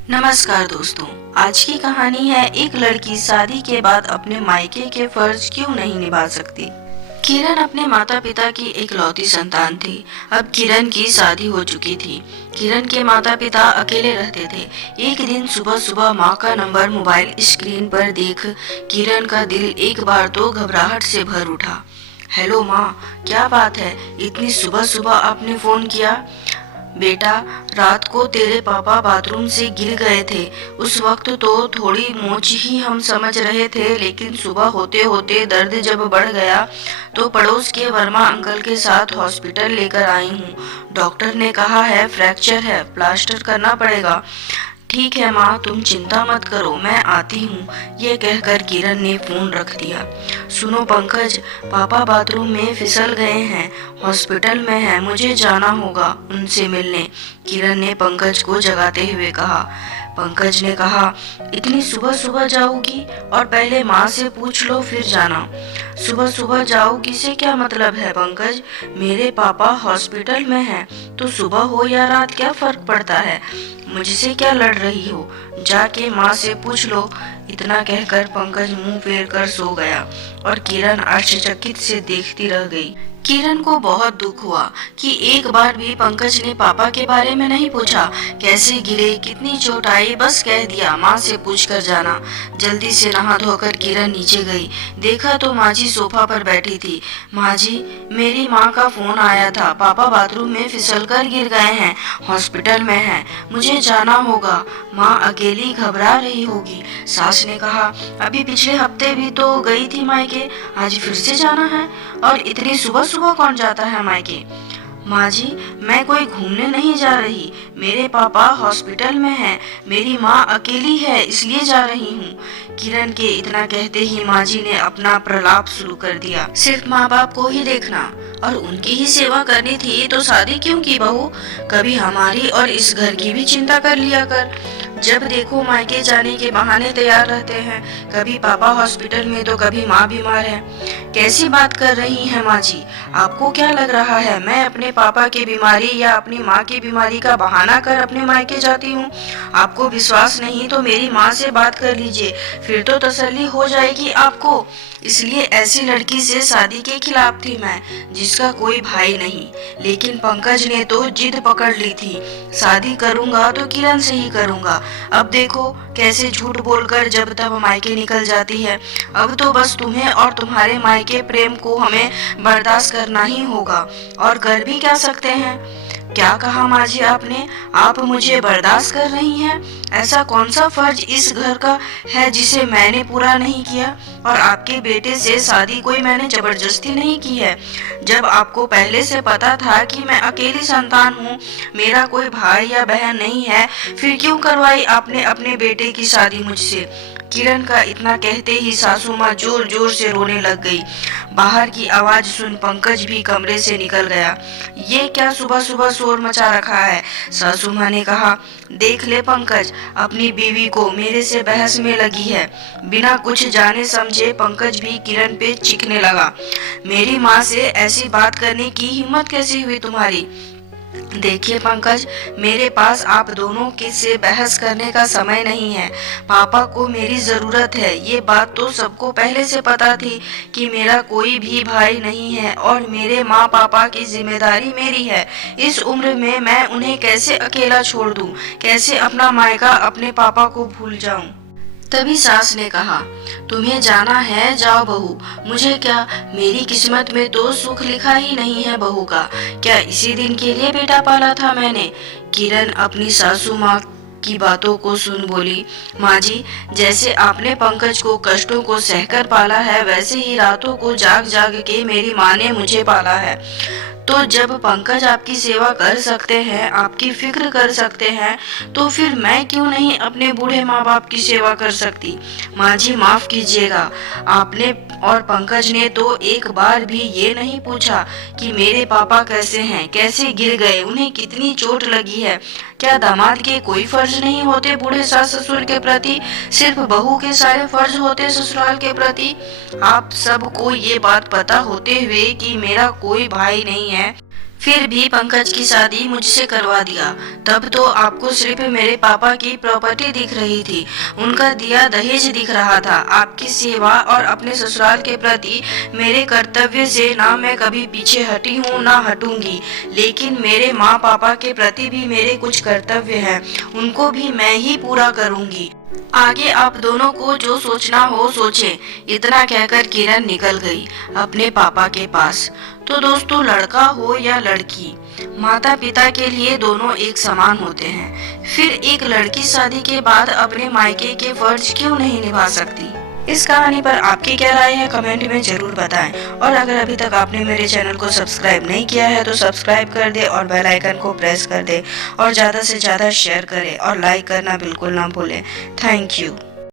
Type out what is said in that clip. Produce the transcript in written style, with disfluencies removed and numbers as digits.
नमस्कार दोस्तों। आज की कहानी है एक लड़की शादी के बाद अपने मायके के फर्ज क्यों नहीं निभा सकती। किरण अपने माता पिता की इकलौती संतान थी। अब किरण की शादी हो चुकी थी। किरण के माता पिता अकेले रहते थे। एक दिन सुबह सुबह माँ का नंबर मोबाइल स्क्रीन पर देख किरण का दिल एक बार तो घबराहट से भर उठा। हेलो माँ, क्या बात है, इतनी सुबह सुबह आपने फोन किया? बेटा, रात को तेरे पापा बाथरूम से गिर गए थे। उस वक्त तो थोड़ी मोच ही हम समझ रहे थे, लेकिन सुबह होते होते दर्द जब बढ़ गया तो पड़ोस के वर्मा अंकल के साथ हॉस्पिटल लेकर आई हूँ। डॉक्टर ने कहा है फ्रैक्चर है, प्लास्टर करना पड़ेगा। ठीक है माँ, तुम चिंता मत करो, मैं आती हूँ। ये कहकर किरण ने फोन रख दिया। सुनो पंकज, पापा बाथरूम में फिसल गए हैं, हॉस्पिटल में हैं, मुझे जाना होगा उनसे मिलने। किरण ने पंकज को जगाते हुए कहा। पंकज ने कहा, इतनी सुबह सुबह जाओगी? और पहले माँ से पूछ लो फिर जाना। सुबह सुबह जाओगी से क्या मतलब है पंकज? मेरे पापा हॉस्पिटल में हैं, तो सुबह हो या रात क्या फर्क पड़ता है? मुझसे क्या लड़ रही हो? जाके माँ से पूछ लो। इतना कहकर पंकज मुंह फेर कर सो गया और किरण आश्चर्यचकित से देखती रह गई। किरण को बहुत दुख हुआ कि एक बार भी पंकज ने पापा के बारे में नहीं पूछा। कैसे गिरे, कितनी चोट आई, बस कह दिया माँ से पूछ कर जाना। जल्दी से नहा धोकर किरण नीचे गई। देखा तो माँ जी सोफा पर बैठी थी। माँ जी, मेरी माँ का फोन आया था, पापा बाथरूम में फिसल कर गिर गए हैं, हॉस्पिटल में हैं, मुझे जाना होगा। माँ अकेली घबरा रही होगी। सास ने कहा, अभी पिछले हफ्ते भी तो गई थी मायके, आज फिर से जाना है? और इतनी सुबह सुबह कौन जाता है मायके? माँ जी, मैं कोई घूमने नहीं जा रही, मेरे पापा हॉस्पिटल में हैं, मेरी माँ अकेली है इसलिए जा रही हूँ। किरण के इतना कहते ही माँ जी ने अपना प्रलाप शुरू कर दिया। सिर्फ माँ बाप को ही देखना और उनकी ही सेवा करनी थी तो शादी क्यों की बहू? कभी हमारी और इस घर की भी चिंता कर लिया कर। जब देखो मायके जाने के बहाने तैयार रहते हैं, कभी पापा हॉस्पिटल में तो कभी माँ बीमार है। कैसी बात कर रही हैं माँ जी? आपको क्या लग रहा है मैं अपने पापा की बीमारी या अपनी माँ की बीमारी का बहाना कर अपने मायके जाती हूँ? आपको विश्वास नहीं तो मेरी माँ से बात कर लीजिए, फिर तो तसल्ली हो जाएगी आपको। इसलिए ऐसी लड़की से शादी के खिलाफ थी मैं, जिसका कोई भाई नहीं। लेकिन पंकज ने तो जिद पकड़ ली थी, शादी करूंगा तो किरण से ही करूंगा। अब देखो कैसे झूठ बोलकर जब तब मायके निकल जाती है। अब तो बस तुम्हें और तुम्हारे मायके प्रेम को हमें बर्दाश्त करना ही होगा, और कर भी क्या सकते हैं। क्या कहा माँ जी आपने? आप मुझे बर्दाश्त कर रही हैं? ऐसा कौन सा फर्ज इस घर का है जिसे मैंने पूरा नहीं किया? और आपके बेटे से शादी कोई मैंने जबरदस्ती नहीं की है। जब आपको पहले से पता था कि मैं अकेली संतान हूँ, मेरा कोई भाई या बहन नहीं है, फिर क्यों करवाई आपने अपने बेटे की शादी मुझसे? किरण का इतना कहते ही सासू माँ जोर जोर से रोने लग गई। बाहर की आवाज सुन पंकज भी कमरे से निकल गया। ये क्या सुबह सुबह शोर मचा रखा है? सासू माँ ने कहा, देख ले पंकज, अपनी बीवी को मेरे से बहस में लगी है। बिना कुछ जाने समझे पंकज भी किरण पे चीखने लगा। मेरी माँ से ऐसी बात करने की हिम्मत कैसी हुई तुम्हारी? देखिए पंकज, मेरे पास आप दोनों के से बहस करने का समय नहीं है। पापा को मेरी जरूरत है, ये बात तो सबको पहले से पता थी कि मेरा कोई भी भाई नहीं है और मेरे माँ पापा की जिम्मेदारी मेरी है। इस उम्र में मैं उन्हें कैसे अकेला छोड़ दूं? कैसे अपना मायका, अपने पापा को भूल जाऊं? तभी सास ने कहा, तुम्हें जाना है जाओ बहू, मुझे क्या, मेरी किस्मत में तो सुख लिखा ही नहीं है बहू का। क्या इसी दिन के लिए बेटा पाला था मैंने? किरण अपनी सासू माँ की बातों को सुन बोली, माँ जी, जैसे आपने पंकज को कष्टों को सहकर पाला है, वैसे ही रातों को जाग जाग के मेरी माँ ने मुझे पाला है। तो जब पंकज आपकी सेवा कर सकते हैं, आपकी फिक्र कर सकते हैं, तो फिर मैं क्यों नहीं अपने बूढ़े माँ बाप की सेवा कर सकती? माँ जी माफ कीजिएगा, आपने और पंकज ने तो एक बार भी ये नहीं पूछा कि मेरे पापा कैसे हैं, कैसे गिर गए, उन्हें कितनी चोट लगी है। क्या दामाद के कोई फर्ज नहीं होते बूढ़े सास ससुर के प्रति? सिर्फ बहू के सारे फर्ज होते ससुराल के प्रति? आप सबको ये बात पता होते हुए कि मेरा कोई भाई नहीं है, फिर भी पंकज की शादी मुझसे करवा दिया। तब तो आपको सिर्फ मेरे पापा की प्रॉपर्टी दिख रही थी, उनका दिया दहेज दिख रहा था। आपकी सेवा और अपने ससुराल के प्रति मेरे कर्तव्य से ना मैं कभी पीछे हटी हूँ ना हटूंगी, लेकिन मेरे माँ पापा के प्रति भी मेरे कुछ कर्तव्य हैं, उनको भी मैं ही पूरा करूंगी। आगे आप दोनों को जो सोचना हो सोचें। इतना कहकर किरण निकल गई अपने पापा के पास। तो दोस्तों, लड़का हो या लड़की, माता पिता के लिए दोनों एक समान होते हैं। फिर एक लड़की शादी के बाद अपने मायके के फर्ज क्यों नहीं निभा सकती? इस कहानी पर आपकी क्या राय है, कमेंट में जरूर बताएं। और अगर अभी तक आपने मेरे चैनल को सब्सक्राइब नहीं किया है तो सब्सक्राइब कर दे और बेल आइकन को प्रेस कर दे और ज़्यादा से ज़्यादा शेयर करें और लाइक करना बिल्कुल ना भूलें। Thank you.